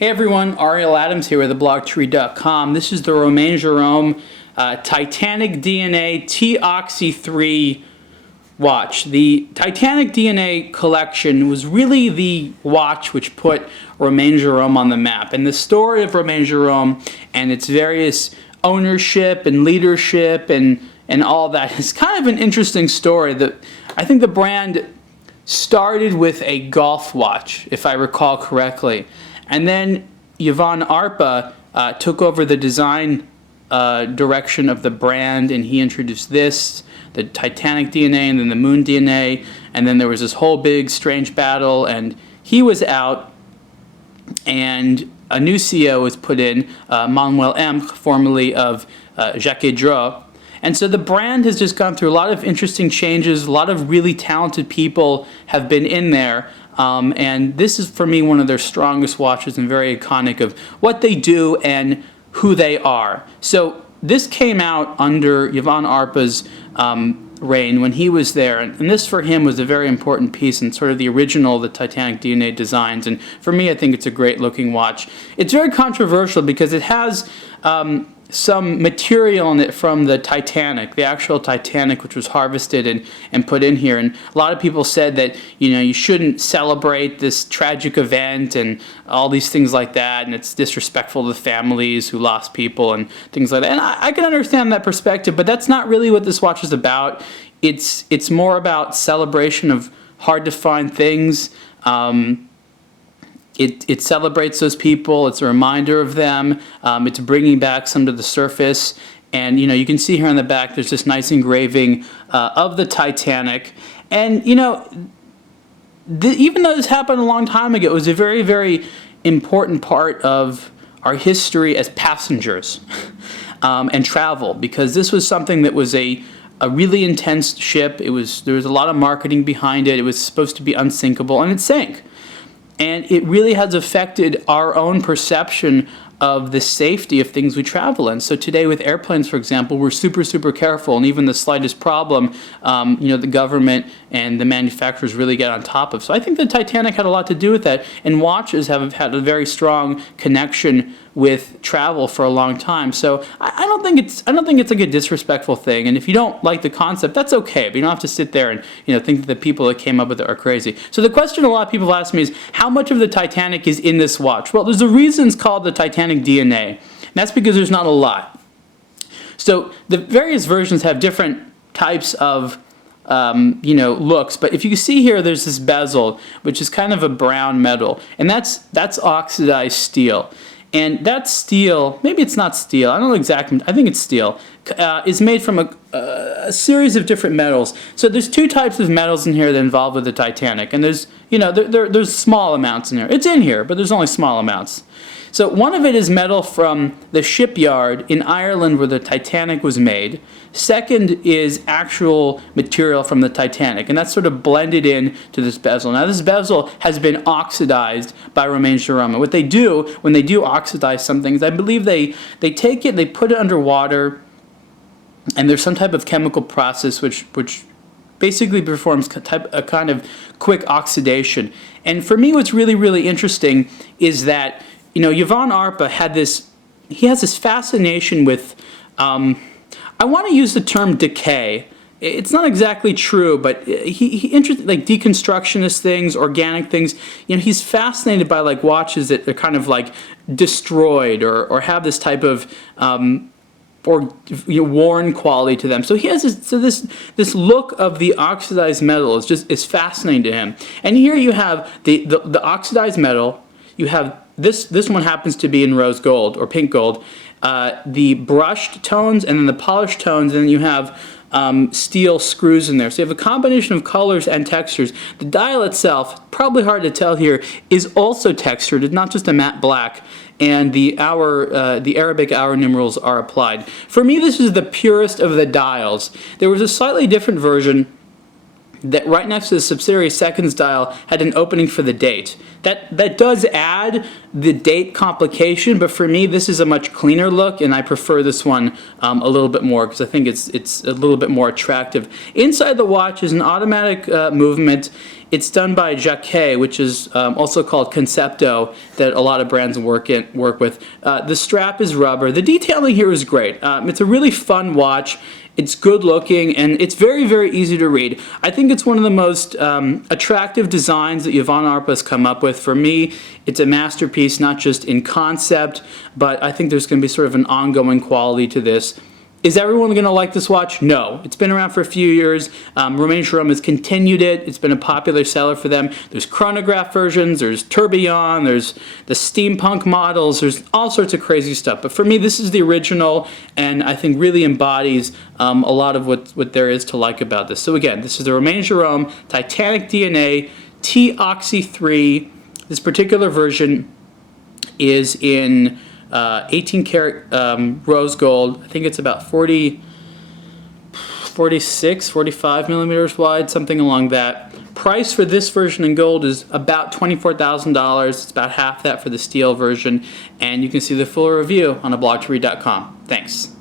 Hey everyone, Ariel Adams here with theblogtree.com. This is the Romain Jerome Titanic DNA T-Oxy 3 watch. The Titanic DNA collection was really the watch which put Romain Jerome on the map. And the story of Romain Jerome and its various ownership and leadership and all that is kind of an interesting story. I think the brand started with a golf watch, if I recall correctly. And then Yvon Arpa took over the design direction of the brand, and he introduced this, the Titanic DNA, and then the Moon DNA, and then there was this whole big strange battle, and he was out, and a new CEO was put in, Manuel M., formerly of Jacques Dro. And so the brand has just gone through a lot of interesting changes. A lot of really talented people have been in there. And this is, for me, one of their strongest watches and very iconic of what they do and who they are. So this came out under Yvon Arpa's reign when he was there. And this, for him, was a very important piece and sort of the original of the Titanic DNA designs. And for me, I think it's a great-looking watch. It's very controversial because it has some material in it from the Titanic, the actual Titanic, which was harvested and put in here. And a lot of people said that, you shouldn't celebrate this tragic event and all these things like that, and it's disrespectful to the families who lost people and things like that. And I can understand that perspective, but that's not really what this watch is about. It's more about celebration of hard-to-find things. It celebrates those people. It's a reminder of them. It's bringing back some to the surface. And, you can see here on the back, there's this nice engraving of the Titanic. And, even though this happened a long time ago, it was a very, very important part of our history as passengers and travel, because this was something that was a really intense ship. There was a lot of marketing behind it. It was supposed to be unsinkable, and it sank. And it really has affected our own perception of the safety of things we travel in. So today with airplanes, for example, we're super, super careful, and even the slightest problem, the government and the manufacturers really get on top of. So I think the Titanic had a lot to do with that, and watches have had a very strong connection with travel for a long time. So I don't think it's like a disrespectful thing. And if you don't like the concept, that's okay. But you don't have to sit there and think that the people that came up with it are crazy. So the question a lot of people have asked me is, how much of the Titanic is in this watch? Well, there's a reason it's called the Titanic DNA. And that's because there's not a lot. So the various versions have different types of looks, but if you can see here, there's this bezel, which is kind of a brown metal, and that's oxidized steel. And that steel, maybe it's not steel, I don't know exactly, I think it's steel, is made from a series of different metals. So there's two types of metals in here that are involved with the Titanic, and there's small amounts in here. It's in here, but there's only small amounts. So one of it is metal from the shipyard in Ireland where the Titanic was made. Second is actual material from the Titanic, and that's sort of blended in to this bezel. Now this bezel has been oxidized by Romain Jerome. And what they do when they do oxidize some things, I believe they take it, they put it under water, and there's some type of chemical process which basically performs a kind of quick oxidation. And for me, what's really, really interesting is that Yvon Arpa he has this fascination with, I want to use the term decay. It's not exactly true, but he interested like deconstructionist things, organic things. He's fascinated by like watches that are kind of like destroyed or have this type of worn quality to them. So he has this look of the oxidized metal is fascinating to him. And here you have the oxidized metal. You have this one happens to be in rose gold or pink gold, the brushed tones and then the polished tones, and then you have steel screws in there. So you have a combination of colors and textures. The dial itself, probably hard to tell here, is also textured. It's not just a matte black. And the Arabic hour numerals are applied. For me, this is the purest of the dials. There was a slightly different version that right next to the subsidiary seconds dial had an opening for the date. That does add the date complication, but for me this is a much cleaner look, and I prefer this one a little bit more because I think it's a little bit more attractive. Inside the watch is an automatic movement. It's done by Jacquet, which is also called Concepto, that a lot of brands work with. The strap is rubber. The detailing here is great. It's a really fun watch. It's good looking, and it's very, very easy to read. I think it's one of the most attractive designs that Yvonne Arpa has come up with. For me, it's a masterpiece, not just in concept, but I think there's going to be sort of an ongoing quality to this. Is everyone going to like this watch? No. It's been around for a few years. Romain Jerome has continued it. It's been a popular seller for them. There's chronograph versions, there's tourbillon, there's the steampunk models, there's all sorts of crazy stuff. But for me, this is the original, and I think really embodies a lot of what there is to like about this. So again, this is the Romain Jerome Titanic DNA T-Oxy 3. This particular version is in 18 karat rose gold. I think it's about 45 millimeters wide, something along that. Price for this version in gold is about $24,000. It's about half that for the steel version, and you can see the full review on ablogtoread.com. Thanks.